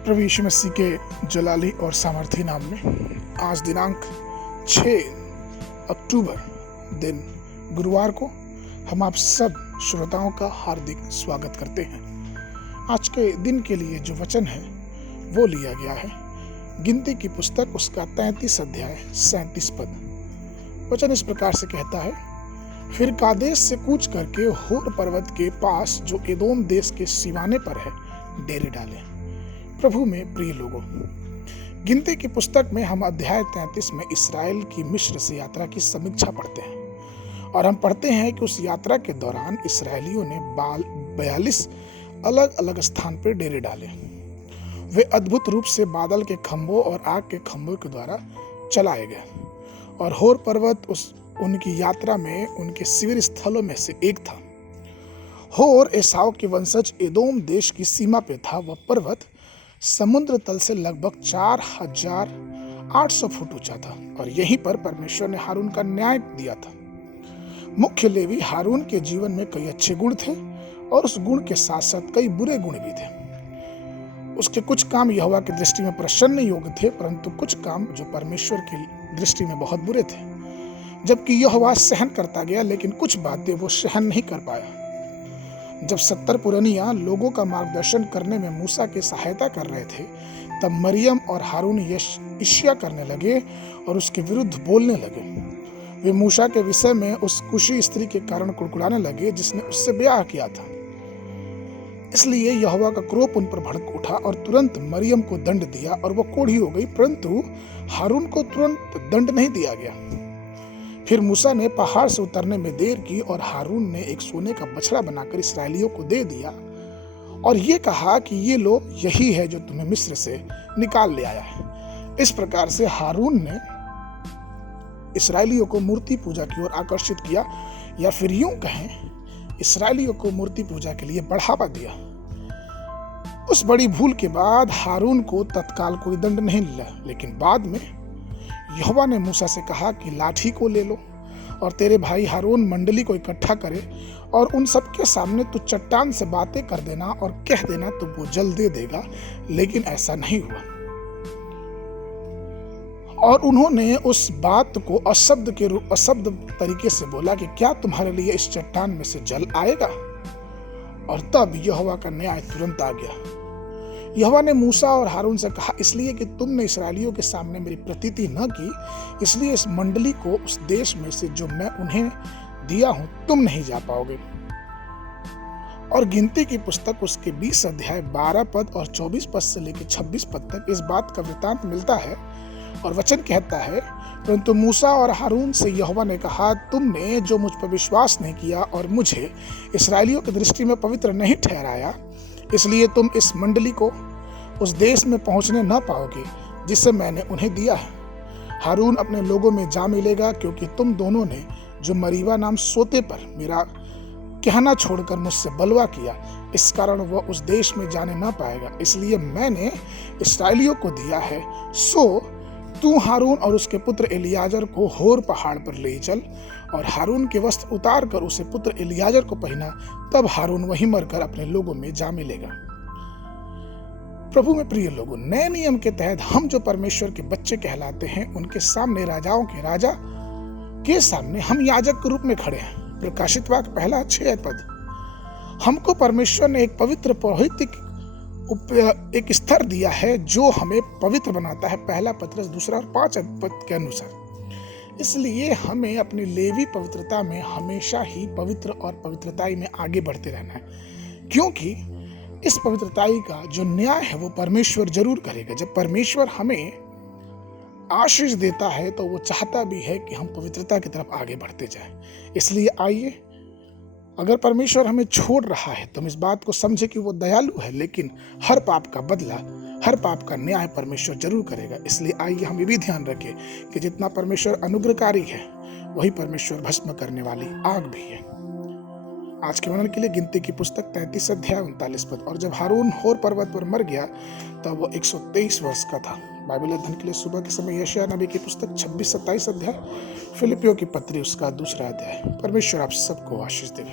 प्रभु यीशु मसीह के जलाली और सामर्थी नाम में आज दिनांक 6 अक्टूबर दिन गुरुवार को हम आप सब श्रोताओं का हार्दिक स्वागत करते हैं। आज के दिन के लिए जो वचन है वो लिया गया है गिनती की पुस्तक उसका 33 अध्याय 37 पद। वचन इस प्रकार से कहता है, फिर कादेश से कूच करके होर पर्वत के पास जो एदोम देश के सीमाने पर है डेरे डाले। प्रभु में प्रिय लोगों, गिनती की पुस्तक में हम अध्याय 33 में इसराइल की मिस्र से यात्रा की समीक्षा पढ़ते हैं और हम पढ़ते हैं कि उस यात्रा के दौरान इसराइलियों ने 42 अलग अलग स्थान पर डेरे डाले। वे अद्भुत रूप से बादल के खंभों और आग के खंभों के द्वारा चलाए गए और होर पर्वत उनकी यात्रा में उनके शिविर स्थलों में से एक था। होर एसाव के वंशज एदोम देश की सीमा पे था। वह पर्वत समुद्र तल से लगभग 4800 फुट ऊंचा था और यहीं पर परमेश्वर ने हारून का न्याय दिया था। मुख्य लेवी हारून के जीवन में कई अच्छे गुण थे और उस गुण के साथ साथ कई बुरे गुण भी थे। उसके कुछ काम यहोवा की दृष्टि में प्रसन्न योग्य थे, परंतु कुछ काम जो परमेश्वर की दृष्टि में बहुत बुरे थे। जबकि यहोवा सहन करता गया, लेकिन कुछ बातें वो सहन नहीं कर पाया। जब 70 पुरनिया लोगों का मार्गदर्शन करने में मूसा की सहायता कर रहे थे, तब मरियम और हारून ईर्ष्या करने लगे और उसके विरुद्ध बोलने लगे। वे मूसा के विषय में उस कुशी स्त्री के कारण कुड़कुड़ाने लगे जिसने उससे ब्याह किया था। इसलिए यहोवा का क्रोध उन पर भड़क उठा और तुरंत मरियम को दंड दिया और वो कोढ़ी हो गई, परंतु हारून को तुरंत दंड नहीं दिया गया। फिर मूसा ने पहाड़ से उतरने में देर की और हारून ने एक सोने का बछड़ा बनाकर इसराइलियों को दे दिया और ये कहा कि ये लो, यही है जो तुम्हें मिस्र से निकाल ले आया है। इस प्रकार से हारून ने इसराइलियों को मूर्ति पूजा की ओर आकर्षित किया, या फिर यूं कहें इसराइलियों को मूर्ति पूजा के लिए बढ़ावा दिया। उस बड़ी भूल के बाद हारून को तत्काल कोई दंड नहीं मिला, लेकिन बाद में यहोवा ने मूसा से कहा कि लाठी को ले लो और तेरे भाई हारून मंडली को इकट्ठा करे और उन सबके सामने तू चट्टान से बातें कर देना और कह देना तो वो जल दे देगा। लेकिन ऐसा नहीं हुआ और उन्होंने उस बात को अशब्द तरीके से बोला कि क्या तुम्हारे लिए इस चट्टान में से जल आएगा? और तब यहोवा का न्याय तुरंत आ गया। यहोवा ने मूसा और हारून से कहा, इसलिए कि तुमने इसराइलियों के सामने मेरी प्रतीति न की, इसलिए इस मंडली को उस देश में से जो मैं उन्हें दिया हूं तुम नहीं जा पाओगे। और गिनती की पुस्तक उसके 20 अध्याय 12 पद और 24 पद से लेकर 26 पद तक इस बात का वृतांत मिलता है और वचन कहता है, परंतु मूसा और हारून से यहोवा ने कहा, तुमने जो मुझ पर विश्वास नहीं किया और मुझे इसराइलियों की दृष्टि में पवित्र नहीं ठहराया, इसलिए तुम इस मंडली को उस देश में पहुंचने न पाओगे जिसे मैंने उन्हें दिया है। हारून अपने लोगों में जा मिलेगा, क्योंकि तुम दोनों ने जो मरीबा नाम सोते पर मेरा कहना छोड़कर मुझसे बलवा किया, इस कारण वह उस देश में जाने न पाएगा। इसलिए मैंने इसराइलियों को दिया है। सो तू हारून और उसके पुत्र एलियाजर को होर पहाड़ पर ले चल और हारून के वस्त्र उतार कर उसे पुत्र एलियाजर को पहना, तब हारून वहीं मरकर अपने लोगों में जा मिलेगा। प्रभु में प्रिय लोगों, नए नियम के तहत हम जो परमेश्वर के बच्चे कहलाते हैं, उनके सामने राजाओं के राजा के सामने हम याजक के रूप में खड़े हैं। प्रकाशित वाक्य 1:6 पद। हमको परमेश्वर ने एक पवित्र पौरोहित्य एक स्तर दिया है जो हमें पवित्र बनाता है, 1 पत्रस 2 और 5 पद के अनुसार। इसलिए हमें अपनी लेवी पवित्रता में हमेशा ही पवित्र और पवित्रताई में आगे बढ़ते रहना है, क्योंकि इस पवित्रताई का जो न्याय है वो परमेश्वर जरूर करेगा। जब परमेश्वर हमें आशीष देता है तो वो चाहता भी है कि हम पवित्रता की तरफ आगे बढ़ते जाएं। इसलिए आइए, अगर परमेश्वर हमें छोड़ रहा है तो हम इस बात को समझे कि वो दयालु है, लेकिन हर पाप का बदला, हर पाप का न्याय परमेश्वर जरूर करेगा। इसलिए आइए हम ये भी ध्यान रखें कि जितना परमेश्वर अनुग्रहकारी है, वही परमेश्वर भस्म करने वाली आग भी है। आज के वर्णन के लिए गिनती की पुस्तक 33 अध्याय 39 पद। और जब हारून होर पर्वत पर मर गया तब वो 123 वर्ष का था। बाइबल अध्ययन के लिए सुबह के समय यशायाह नबी की पुस्तक 26-27 अध्याय, फिलिपियों की पत्री उसका 2 अध्याय। परमेश्वर आप सबको आशीष देवे।